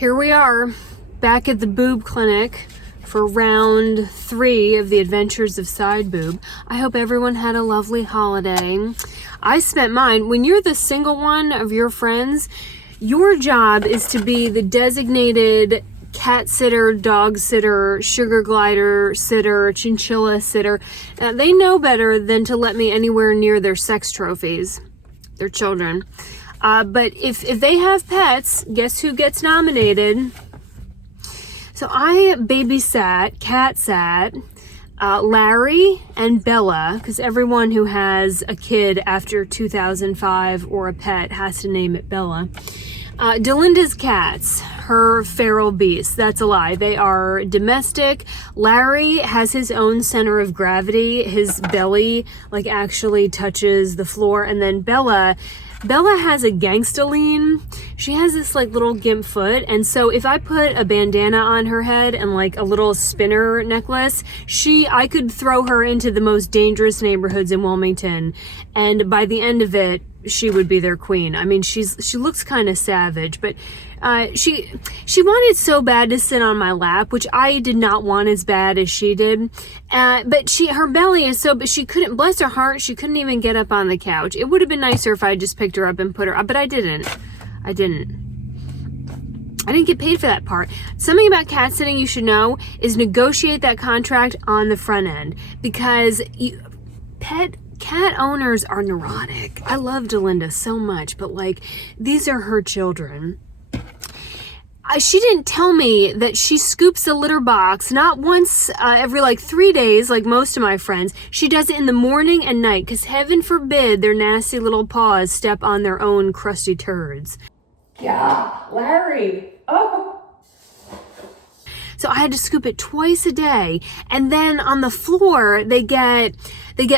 Here we are, back at the Boob clinic for round 3 of the Adventures of Side Boob. I hope everyone had a lovely holiday. I spent mine. When you're the single one of your friends, your job is to be the designated cat sitter, dog sitter, sugar glider sitter, chinchilla sitter. They know better than to let me anywhere near their sex trophies, their children. But if they have pets, guess who gets nominated? So I cat sat Larry and Bella, because everyone who has a kid after 2005 or a pet has to name it Bella. Delinda's cats, her feral beasts. That's a lie. They are domestic. Larry has his own center of gravity. His belly actually touches the floor. And then Bella has a gangsta-lean. She has this little gimp foot, and so if I put a bandana on her head and a little spinner necklace, I could throw her into the most dangerous neighborhoods in Wilmington, and by the end of it, she would be their queen. I mean, she looks kind of savage, but she wanted so bad to sit on my lap, which I did not want as bad as she did. But her belly is so, but she couldn't, bless her heart, she couldn't even get up on the couch. It would have been nicer if I just picked her up and put her up, but I didn't get paid for that part. Something about cat sitting you should know is negotiate that contract on the front end, because cat owners are neurotic. I love Delinda so much, but these are her children. She didn't tell me that she scoops a litter box not once every 3 days like most of my friends. She does it in the morning and night, because heaven forbid their nasty little paws step on their own crusty turds. Yeah, Larry. Oh. So I had to scoop it twice a day. And then on the floor, they get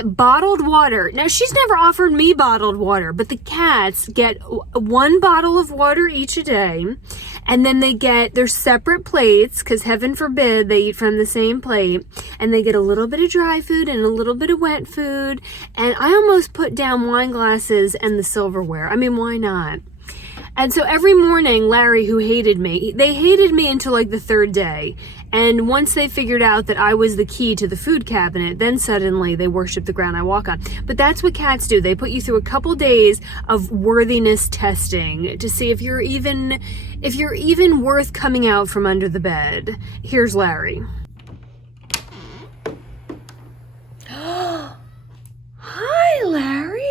bottled water. Now, she's never offered me bottled water, but the cats get 1 bottle of water each a day. And then they get their separate plates, because heaven forbid they eat from the same plate. And they get a little bit of dry food and a little bit of wet food. And I almost put down wine glasses and the silverware. I mean, why not? And so every morning, Larry, who hated me, they hated me until the 3rd day. And once they figured out that I was the key to the food cabinet, then suddenly they worship the ground I walk on. But that's what cats do. They put you through a couple days of worthiness testing to see if you're even worth coming out from under the bed. Here's Larry. Hi, Larry.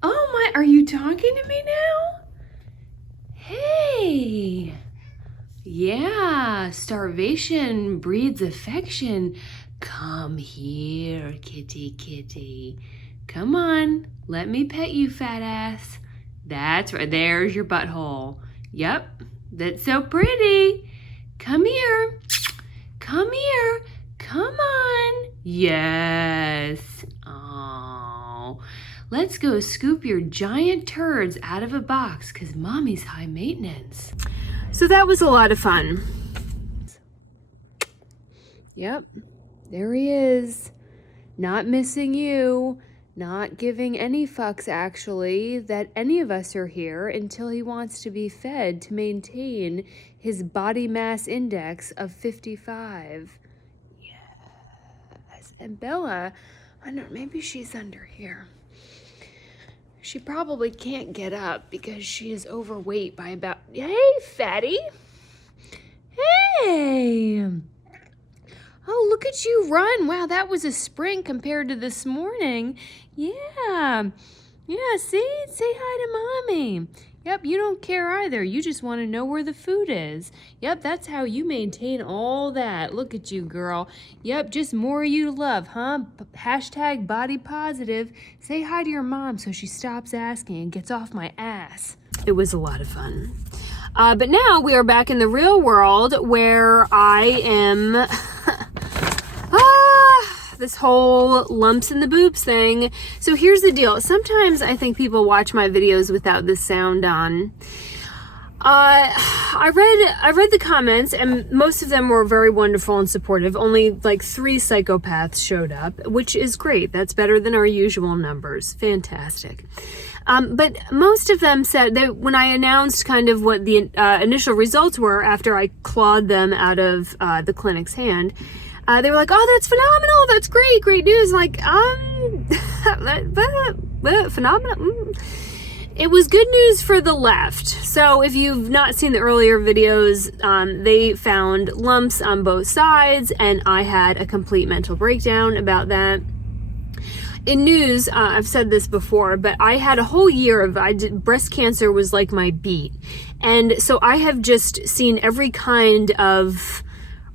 Oh my, are you talking to me now? Hey. Yeah, starvation breeds affection. Come here, kitty. Come on, let me pet you, fat ass. That's right, there's your butthole. Yep, that's so pretty. Come here. Come on. Yes. Oh. Let's go scoop your giant turds out of a box, because mommy's high maintenance. So that was a lot of fun. Yep, there he is. Not missing you. Not giving any fucks, actually, that any of us are here until he wants to be fed to maintain his body mass index of 55. Yes. And Bella, I don't know, maybe she's under here. She probably can't get up because she is overweight by about... Hey, fatty. Hey. Oh, look at you run. Wow, that was a sprint compared to this morning. Yeah, see? Say hi to mommy. Yep, you don't care either. You just want to know where the food is. Yep, that's how you maintain all that. Look at you, girl. Yep, just more of you to love, huh? Hashtag body positive. Say hi to your mom so she stops asking and gets off my ass. It was a lot of fun. But now we are back in the real world where I am... this whole lumps in the boobs thing. So here's the deal. Sometimes I think people watch my videos without the sound on. I read the comments, and most of them were very wonderful and supportive. Only like 3 psychopaths showed up, which is great. That's better than our usual numbers. Fantastic. But most of them said that when I announced kind of what the initial results were after I clawed them out of the clinic's hand, they were like, "Oh, that's phenomenal! That's great news!" Like, phenomenal. It was good news for the left. So if you've not seen the earlier videos, they found lumps on both sides, and I had a complete mental breakdown about that. In news, I've said this before, but I had a whole year of, breast cancer was like my beat. And so I have just seen every kind of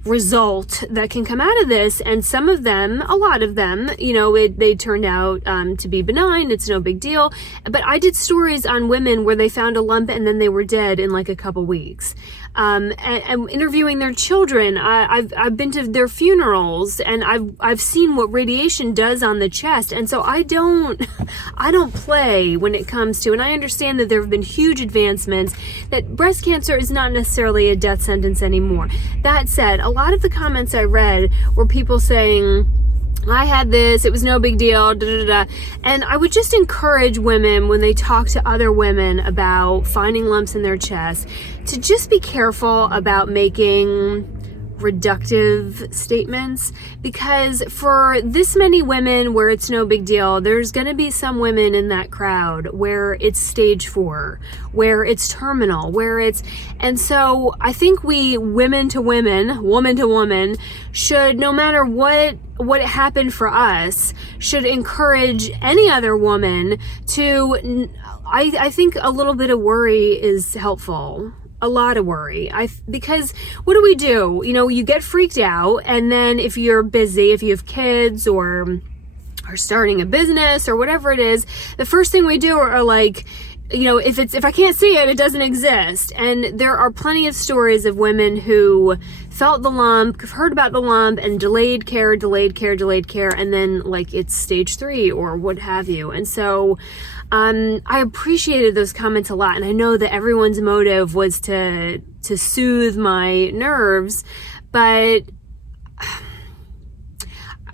result that can come out of this, and some of them, a lot of them, they turned out to be benign. It's no big deal. But I did stories on women where they found a lump and then they were dead in like a couple weeks. And interviewing their children. I've been to their funerals, and I've seen what radiation does on the chest. And so I don't play when it comes to, and I understand that there have been huge advancements, that breast cancer is not necessarily a death sentence anymore. That said, a lot of the comments I read were people saying, "I had this, it was no big deal, da da da." And I would just encourage women, when they talk to other women about finding lumps in their chest, to just be careful about making reductive statements, because for this many women where it's no big deal, there's going to be some women in that crowd where it's stage 4, where it's terminal, and so I think we, woman to woman, should, no matter what happened for us, should encourage any other woman to, I think a little bit of worry is helpful. A lot of worry. Because what do? You get freaked out, and then if you're busy, if you have kids or are starting a business or whatever it is, the first thing we do are like, if I can't see it, it doesn't exist. And there are plenty of stories of women who felt the lump, heard about the lump, and delayed care, and then like it's stage 3 or what have you. And so I appreciated those comments a lot, and I know that everyone's motive was to soothe my nerves, but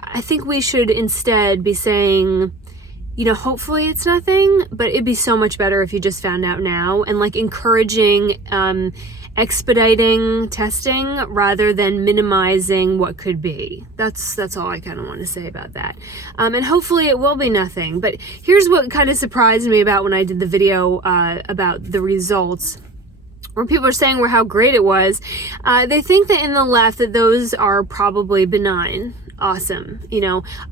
I think we should instead be saying, hopefully it's nothing, but it'd be so much better if you just found out now, and like encouraging expediting testing rather than minimizing what could be. That's all I kind of want to say about that. And hopefully it will be nothing. But here's what kind of surprised me about when I did the video about the results, where people are saying how great it was. They think that in the left that those are probably benign. Awesome.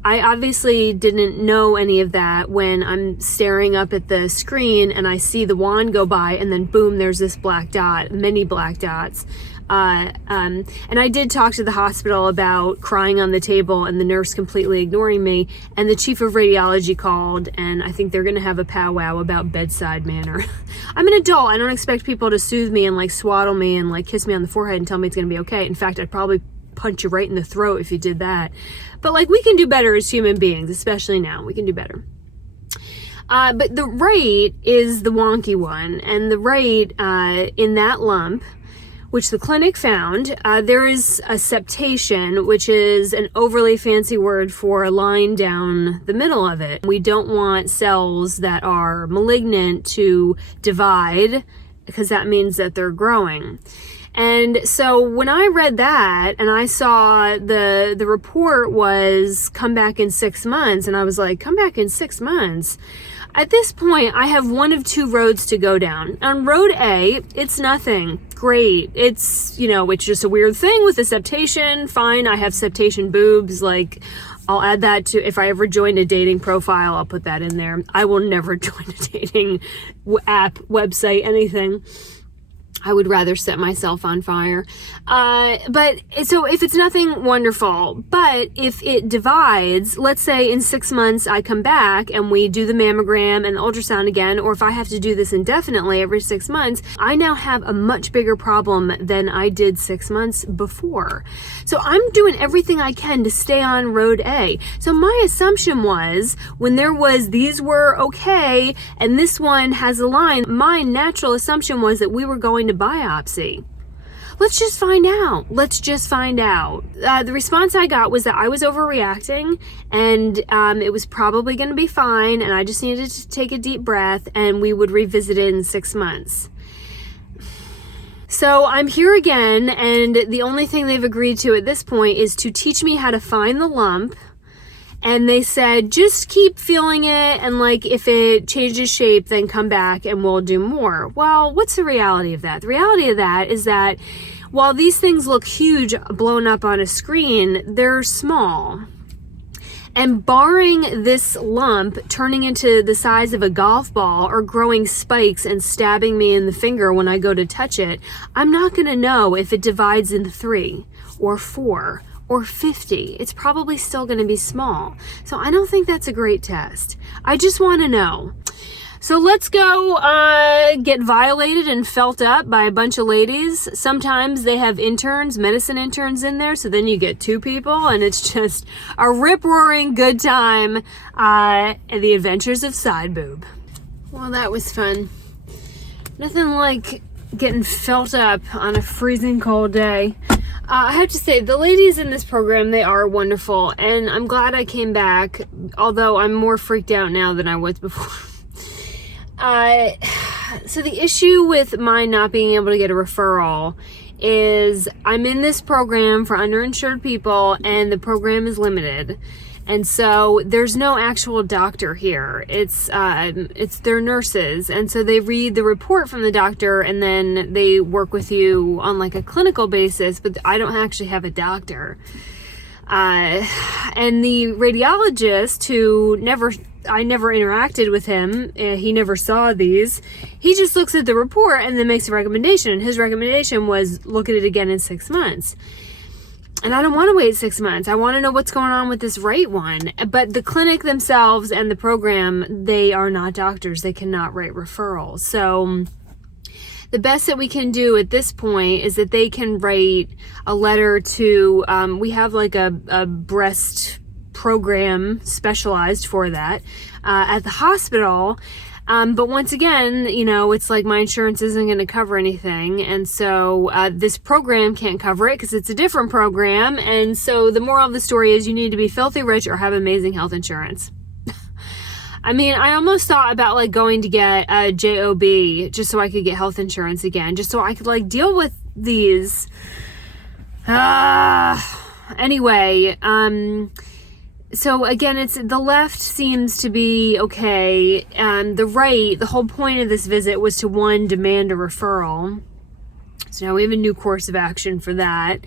I obviously didn't know any of that when I'm staring up at the screen and I see the wand go by, and then boom, there's this black dot, many black dots. And I did talk to the hospital about crying on the table and the nurse completely ignoring me, and the chief of radiology called, and I think they're going to have a powwow about bedside manner. I'm an adult. I don't expect people to soothe me and like swaddle me and like kiss me on the forehead and tell me it's going to be okay. In fact, I'd probably punch you right in the throat if you did that. But like, we can do better as human beings, especially now. We can do better. But the right is the wonky one, and the right in that lump, which the clinic found, there is a septation, which is an overly fancy word for a line down the middle of it. We don't want cells that are malignant to divide, because that means that they're growing. And so when I read that and I saw the report was come back in 6 months, and I was like, come back in 6 months? At this point, I have one of 2 roads to go down. On road A, it's nothing. Great. It's just a weird thing with a septation. Fine. I have septation boobs. Like, I'll add that to, if I ever join a dating profile, I'll put that in there. I will never join a dating app, website, anything. I would rather set myself on fire. But so if it's nothing, wonderful. But if it divides, let's say in 6 months I come back and we do the mammogram and the ultrasound again, or if I have to do this indefinitely every 6 months, I now have a much bigger problem than I did 6 months before. So I'm doing everything I can to stay on road A. So my assumption was, when there was, these were okay, and this one has a line, my natural assumption was that we were going find a biopsy? Let's just find out. Let's just find out. The response I got was that I was overreacting, and it was probably going to be fine, and I just needed to take a deep breath, and we would revisit it in 6 months. So I'm here again, and the only thing they've agreed to at this point is to teach me how to find the lump. And they said, just keep feeling it, and like if it changes shape, then come back and we'll do more. Well, what's the reality of that? The reality of that is that while these things look huge blown up on a screen, they're small. And barring this lump turning into the size of a golf ball or growing spikes and stabbing me in the finger when I go to touch it, I'm not going to know if it divides into 3 or 4 or 50. It's probably still going to be small. So I don't think that's a great test. I just want to know. So let's go get violated and felt up by a bunch of ladies. Sometimes they have interns, medicine interns in there, so then you get 2 people, and it's just a rip-roaring good time at the adventures of Side Boob. Well, that was fun. Nothing like getting felt up on a freezing cold day. I have to say, the ladies in this program, they are wonderful, and I'm glad I came back, although I'm more freaked out now than I was before. So the issue with my not being able to get a referral is I'm in this program for underinsured people, and the program is limited. And so there's no actual doctor here. It's their nurses. And so they read the report from the doctor, and then they work with you on like a clinical basis, but I don't actually have a doctor. And the radiologist who I never interacted with him. He never saw these. He just looks at the report and then makes a recommendation. And his recommendation was look at it again in 6 months. And I don't want to wait 6 months. I want to know what's going on with this right one. But the clinic themselves and the program, they are not doctors. They cannot write referrals. So the best that we can do at this point is that they can write a letter to, we have like a breast program specialized for that at the hospital. But once again, you know, it's like my insurance isn't going to cover anything. And so this program can't cover it because it's a different program. And so the moral of the story is you need to be filthy rich or have amazing health insurance. I mean, I almost thought about like going to get a JOB just so I could get health insurance again, just so I could like deal with these. Anyway, so again, it's the left seems to be okay, and the right, the whole point of this visit was to demand a referral. So now we have a new course of action for that.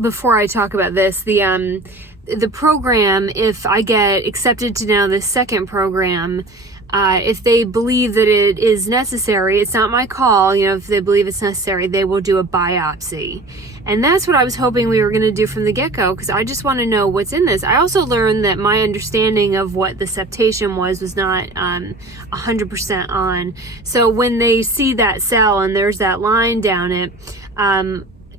Before I talk about this, the program, if I get accepted to now this second program, if they believe that it is necessary, it's not my call, you know, if they believe it's necessary, they will do a biopsy. And that's what I was hoping we were going to do from the get-go, because I just want to know what's in this. I also learned that my understanding of what the septation was not 100% on. So when they see that cell and there's that line down it,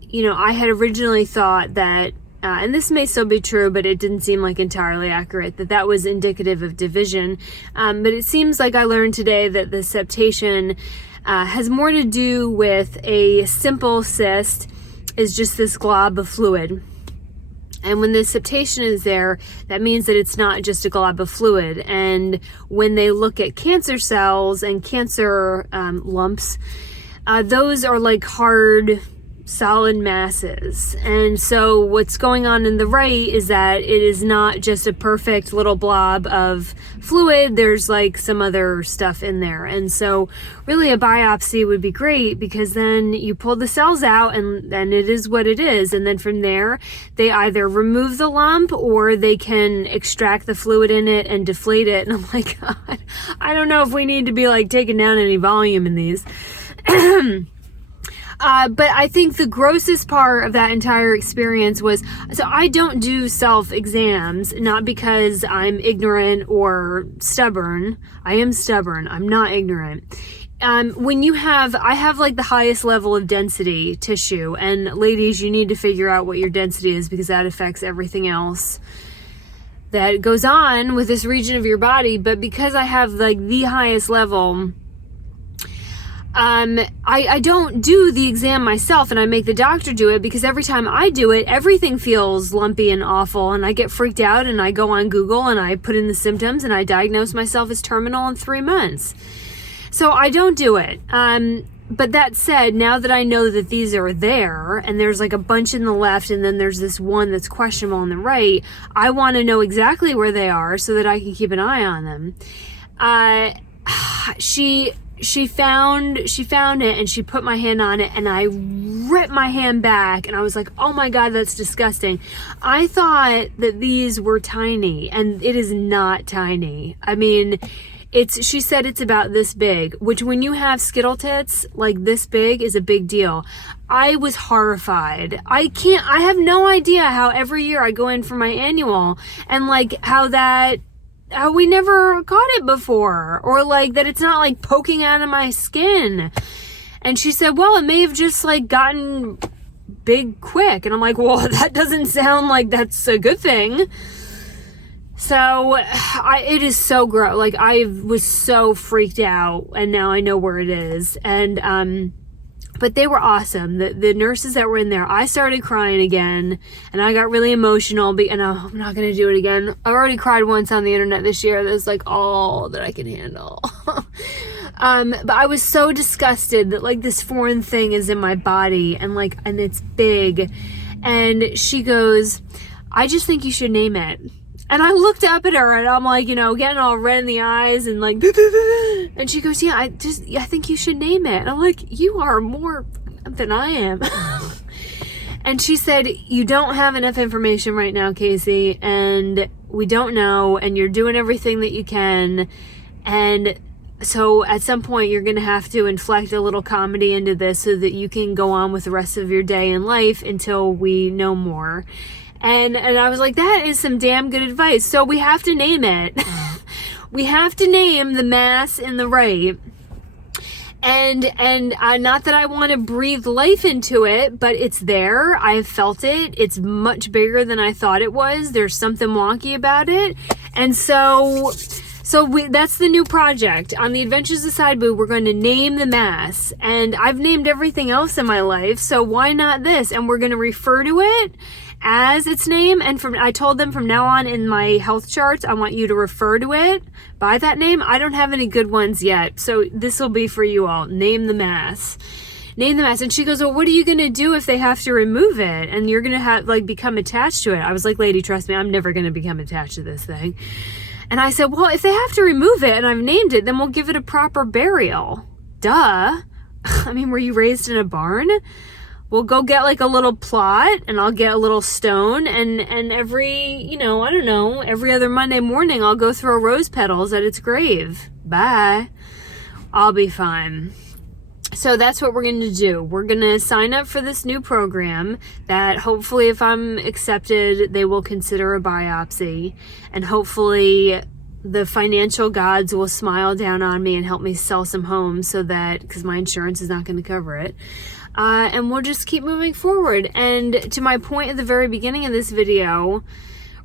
you know, I had originally thought that, and this may still be true, but it didn't seem like entirely accurate, that was indicative of division. But it seems like I learned today that the septation has more to do with a simple cyst, is just this glob of fluid. And when the septation is there, that means that it's not just a glob of fluid. And when they look at cancer cells and cancer lumps, those are like hard, solid masses. And so what's going on in the right is that it is not just a perfect little blob of fluid. There's like some other stuff in there. And so really a biopsy would be great, because then you pull the cells out and it is what it is. And then from there, they either remove the lump or they can extract the fluid in it and deflate it. And I'm like, God, I don't know if we need to be like taking down any volume in these. But I think the grossest part of that entire experience was, so I don't do self-exams, not because I'm ignorant or stubborn. I am stubborn. I'm not ignorant. I have like the highest level of density tissue, and ladies, you need to figure out what your density is, because that affects everything else that goes on with this region of your body. But because I have like the highest level, I don't do the exam myself, and I make the doctor do it, because every time I do it, everything feels lumpy and awful, and I get freaked out, and I go on Google and I put in the symptoms and I diagnose myself as terminal in 3 months. So I don't do it. But that said, now that I know that these are there, and there's like a bunch in the left and then there's this one that's questionable on the right, I want to know exactly where they are so that I can keep an eye on them. She found it, and she put my hand on it, and I ripped my hand back, and I was like, oh my God, that's disgusting. I thought that these were tiny, and it is not tiny. I mean, she said it's about this big, which when you have skittle tits like this big is a big deal. I was horrified. I have no idea how every year I go in for my annual, and like how we never caught it before, or like that it's not like poking out of my skin. And she said, well, it may have just like gotten big quick. And I'm like, well, that doesn't sound like that's a good thing. So it is so gross. Like, I was so freaked out, and now I know where it is. And but they were awesome. The nurses that were in there, I started crying again, and I got really emotional, and I'm not going to do it again. I already cried once on the internet this year. That's like all that I can handle. But I was so disgusted that like this foreign thing is in my body, and it's big. And she goes, I just think you should name it. And I looked up at her, and I'm like, getting all red in the eyes, and like, and she goes, yeah, I think you should name it. And I'm like, you are more than I am. And she said, you don't have enough information right now, Casey, and we don't know, and you're doing everything that you can. And so at some point you're going to have to inflect a little comedy into this so that you can go on with the rest of your day and life until we know more. And I was like, that is some damn good advice. So we have to name it. We have to name the mass in the right. And not that I want to breathe life into it, but it's there. I've felt it. It's much bigger than I thought it was. There's something wonky about it. And so that's the new project. On the Adventures of Side Boob, we're going to name the mass. And I've named everything else in my life, so why not this? And we're going to refer to it as its name. And I told them from now on in my health charts, I want you to refer to it by that name. I don't have any good ones yet, so this will be for you all. Name the mass. Name the mass. And she goes, well, what are you going to do if they have to remove it and you're going to have become attached to it? I was like, lady, trust me, I'm never going to become attached to this thing. And I said, well, if they have to remove it and I've named it, then we'll give it a proper burial. Duh. I mean, were you raised in a barn? We'll go get like a little plot, and I'll get a little stone, and every, I don't know, every other Monday morning I'll go throw rose petals at its grave. Bye. I'll be fine. So that's what we're going to do. We're going to sign up for this new program that hopefully, if I'm accepted, they will consider a biopsy, and hopefully the financial gods will smile down on me and help me sell some homes because my insurance is not going to cover it. And we'll just keep moving forward. And to my point at the very beginning of this video,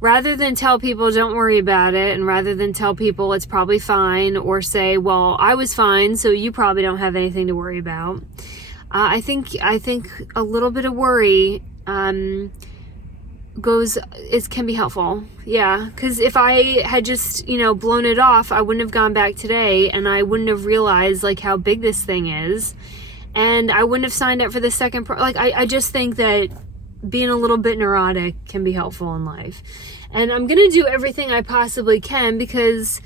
rather than tell people don't worry about it, and rather than tell people it's probably fine, or say, well, I was fine, so you probably don't have anything to worry about, I think a little bit of worry can be helpful. Yeah, because if I had just blown it off, I wouldn't have gone back today, and I wouldn't have realized how big this thing is. And I wouldn't have signed up for the second I just think that being a little bit neurotic can be helpful in life. And I'm going to do everything I possibly can, because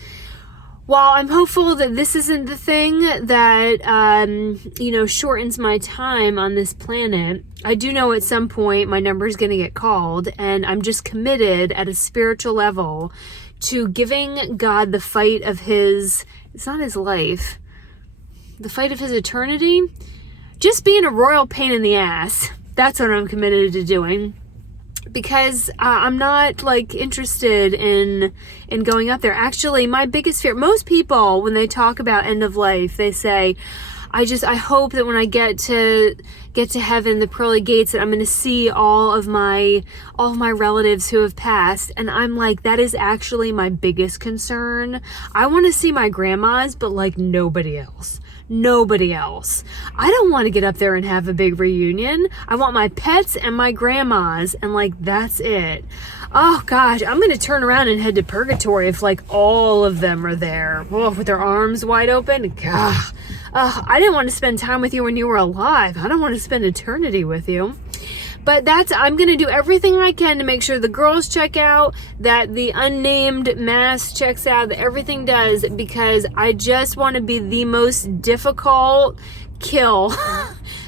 while I'm hopeful that this isn't the thing that, shortens my time on this planet, I do know at some point my number is going to get called, and I'm just committed at a spiritual level to giving God the fight of it's not his life, the fight of his eternity. Just being a royal pain in the ass. That's what I'm committed to doing. Because I'm not interested in going up there. Actually, my biggest fear, most people when they talk about end of life, they say, I hope that when I get to heaven, the pearly gates, that I'm going to see all of my relatives who have passed. And I'm like, that is actually my biggest concern. I want to see my grandmas, but nobody else. Nobody else. I don't want to get up there and have a big reunion. I want my pets and my grandmas, and like, that's it. Oh gosh, I'm going to turn around and head to purgatory if like all of them are there. Oh, with their arms wide open. God. I didn't want to spend time with you when you were alive. I don't want to spend eternity with you. But I'm going to do everything I can to make sure the girls check out, that the unnamed mass checks out, that everything does, because I just want to be the most difficult kill,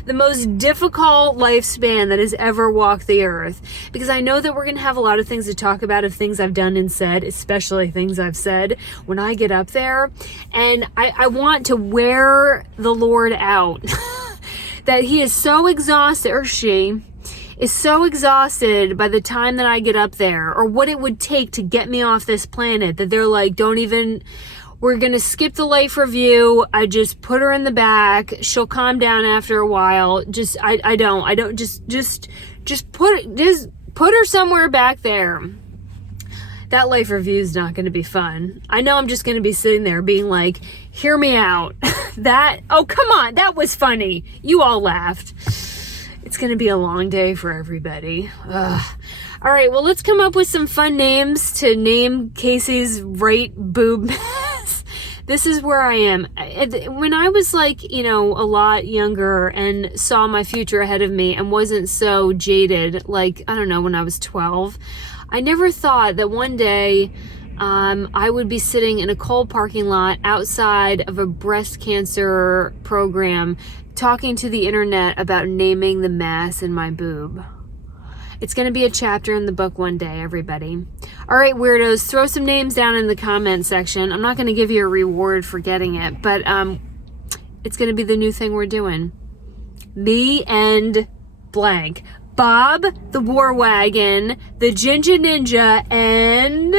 the most difficult lifespan that has ever walked the earth. Because I know that we're going to have a lot of things to talk about of things I've done and said, especially things I've said when I get up there. And I want to wear the Lord out. That he is so exhausted, or she is so exhausted by the time that I get up there, or what it would take to get me off this planet, that they're like, we're going to skip the life review. I just put her in the back. She'll calm down after a while. Just put her somewhere back there. That life review is not going to be fun. I know I'm just going to be sitting there being like, hear me out. Oh, come on. That was funny. You all laughed. It's going to be a long day for everybody. Ugh. All right, well, let's come up with some fun names to name Casey's right boob mess. This is where I am. When I was like, a lot younger and saw my future ahead of me and wasn't so jaded, like, I don't know, when I was 12, I never thought that one day I would be sitting in a coal parking lot outside of a breast cancer program talking to the internet about naming the mass in my boob. It's going to be a chapter in the book one day, everybody. All right, weirdos, throw some names down in the comment section. I'm not going to give you a reward for getting it, but it's going to be the new thing we're doing. Me and blank. Bob, the War Wagon, the Ginger Ninja, and